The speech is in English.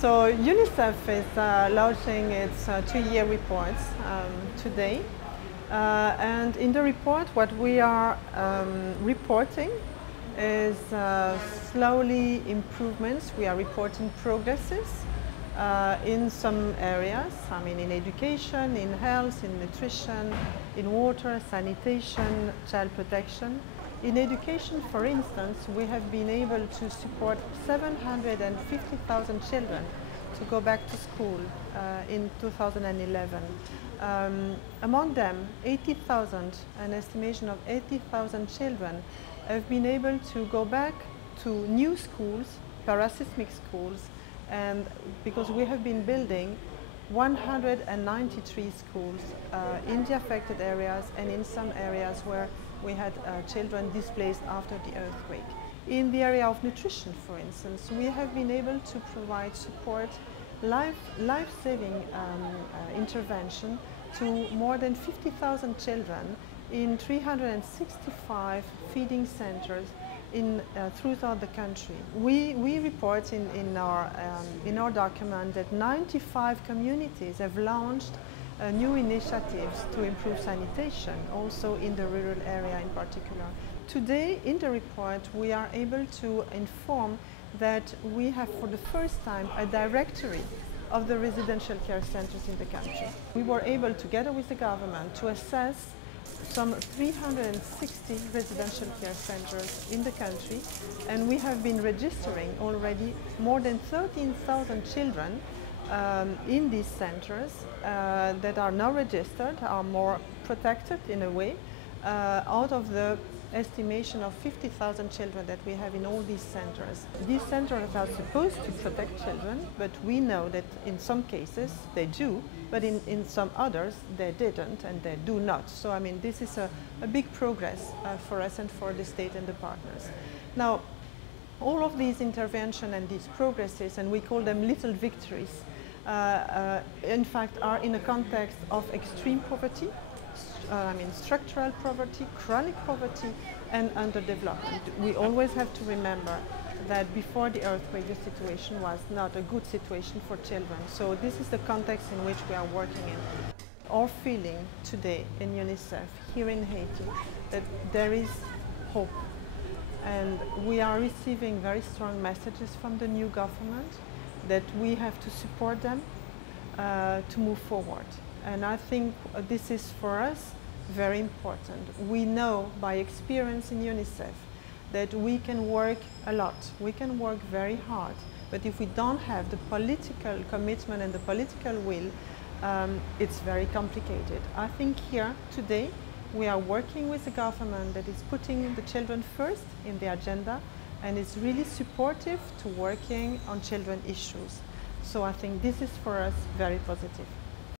So UNICEF is launching its two-year reports today. And in the report, what we are reporting is slowly improvements. We are reporting progresses in some areas, I mean in education, in health, in nutrition, in water, sanitation, child protection. In education, for instance, we have been able to support 750,000 children to go back to school in 2011. Among them, 80,000, an estimation of 80,000 children have been able to go back to new schools, parasysmic schools, and because we have been building 193 schools in the affected areas and in some areas where we had children displaced after the earthquake. In the area of nutrition, for instance, we have been able to provide support, life-saving intervention to more than 50,000 children in 365 feeding centers throughout the country. We report in our document that 95 communities have launched new initiatives to improve sanitation, also in the rural area in particular. Today, in the report, we are able to inform that we have for the first time a directory of the residential care centers in the country. We were able, together with the government, to assess some 360 residential care centers in the country, and we have been registering already more than 13,000 children in these centers that are now registered, are more protected in a way, out of the estimation of 50,000 children that we have in all these centers. These centers are supposed to protect children, but we know that in some cases they do, but in some others they didn't and they do not. So I mean, this is a big progress for us and for the state and the partners. Now, all of these interventions and these progresses, and we call them little victories, in fact are in a context of extreme poverty, I mean structural poverty, chronic poverty, and underdevelopment. We always have to remember that before the earthquake the situation was not a good situation for children. So this is the context in which we are working in. Our feeling today in UNICEF, here in Haiti, that there is hope. And we are receiving very strong messages from the new government that we have to support them to move forward. And I think this is for us very important. We know by experience in UNICEF that we can work a lot, we can work very hard, but if we don't have the political commitment and the political will, it's very complicated. I think here today we are working with a government that is putting the children first in the agenda and is really supportive to working on children issues. So I think this is for us very positive.